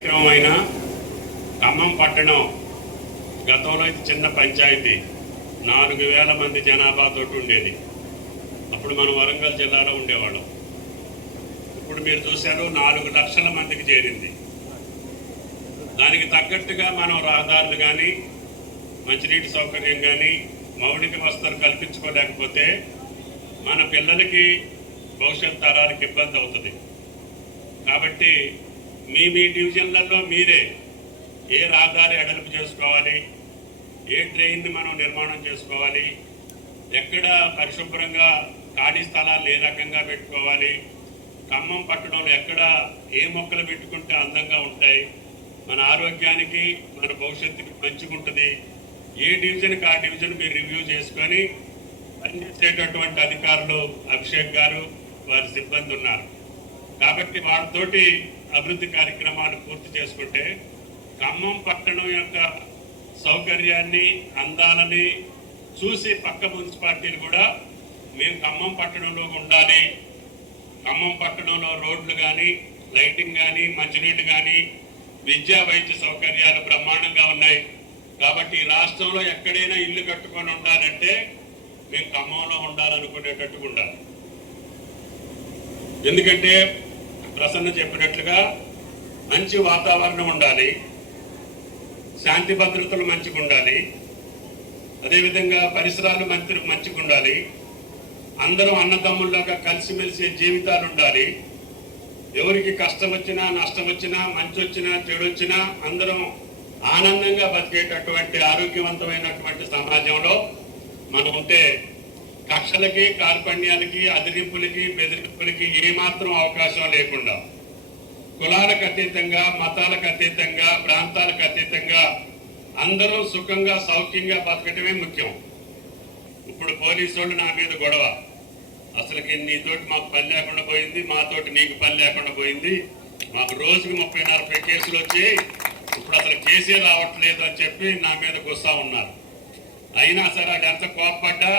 కార్యక్రమమైన ఖమ్మం పట్టణం గతంలో ఇది చిన్న పంచాయతీ. నాలుగు వేల మంది జనాభాతో ఉండేది. అప్పుడు మనం వరంగల్ జిల్లాలో ఉండేవాళ్ళం. ఇప్పుడు మీరు చూశారు నాలుగు లక్షల మందికి చేరింది. దానికి తగ్గట్టుగా మనం రహదారులు కానీ మంచినీటి సౌకర్యం కానీ మౌలిక వసతులు కల్పించుకోలేకపోతే మన పిల్లలకి భవిష్యత్ తరాలకు ఇబ్బంది అవుతుంది. కాబట్టి మీ మీ డివిజన్లలో మీరే ఏ రహదారి అడలుపు చేసుకోవాలి? ఏ ట్రైన్ని మనం నిర్మాణం చేసుకోవాలి? ఎక్కడ పరిశుభ్రంగా ఖాళీ స్థలాలు ఏ రకంగా పెట్టుకోవాలి? ఖమ్మం పట్టణంలో ఎక్కడ ఏ మొక్కలు పెట్టుకుంటే అందంగా ఉంటాయి? మన ఆరోగ్యానికి మన భవిష్యత్తుకి మంచిగుంటుంది ఏ డివిజన్కి ఆ డివిజన్ మీరు రివ్యూ చేసుకొని పనిచేసేటటువంటి అధికారులు అభిషేక్ గారు వారి సిబ్బంది ఉన్నారు. కాబట్టి వాళ్ళతోటి అభివృద్ధి కార్యక్రమాలు పూర్తి చేసుకుంటే ఖమ్మం పట్టణం యొక్క సౌకర్యాన్ని అందాలని చూసి పక్క మున్సిపాలిటీలు కూడా మేము ఖమ్మం పట్టణంలో ఉండాలి. ఖమ్మం పట్టణంలో రోడ్లు కానీ లైటింగ్ కానీ మంచినీళ్ళు కానీ విద్యా వైద్య సౌకర్యాలు బ్రహ్మాండంగా ఉన్నాయి. కాబట్టి రాష్ట్రంలో ఎక్కడైనా ఇల్లు కట్టుకొని ఉండాలంటే మేము ఖమ్మంలో ఉండాలనుకునేటట్టుగా ఉండాలి. ఎందుకంటే ప్రసన్న చెప్పినట్లుగా మంచి వాతావరణం ఉండాలి. శాంతి భద్రతలు మంచిగా ఉండాలి. అదేవిధంగా పరిసరాలు మంచి మంచిగా ఉండాలి. అందరం అన్నదమ్ముల్లాగా కలిసిమెలిసి జీవితాలు ఉండాలి. ఎవరికి కష్టం వచ్చినా నష్టం వచ్చినా మంచి వచ్చినా చెడు వచ్చినా అందరం ఆనందంగా బతికేటటువంటి ఆరోగ్యవంతమైనటువంటి సమాజంలో మనం ఉంటే కక్షలకి కార్పణ్యాలకి అదిరింపులకి బెదిరింపులకి ఏమాత్రం అవకాశం లేకుండా కులాలకు అతీతంగా మతాలకు అతీతంగా ప్రాంతాలకు అతీతంగా అందరూ సుఖంగా సౌఖ్యంగా బతకటమే ముఖ్యం. ఇప్పుడు పోలీసు వాళ్ళు నా మీద గొడవ. అసలుకి నీతోటి మాకు పని లేకుండా పోయింది మాతోటి నీకు పని లేకుండా పోయింది. మాకు రోజుకి ముప్పై నలభై కేసులు వచ్చి ఇప్పుడు అసలు కేసే రావట్లేదు అని చెప్పి నా మీద గుస్సా ఉన్నారు. అయినా సరే అది ఎంత కోప్పడ్డా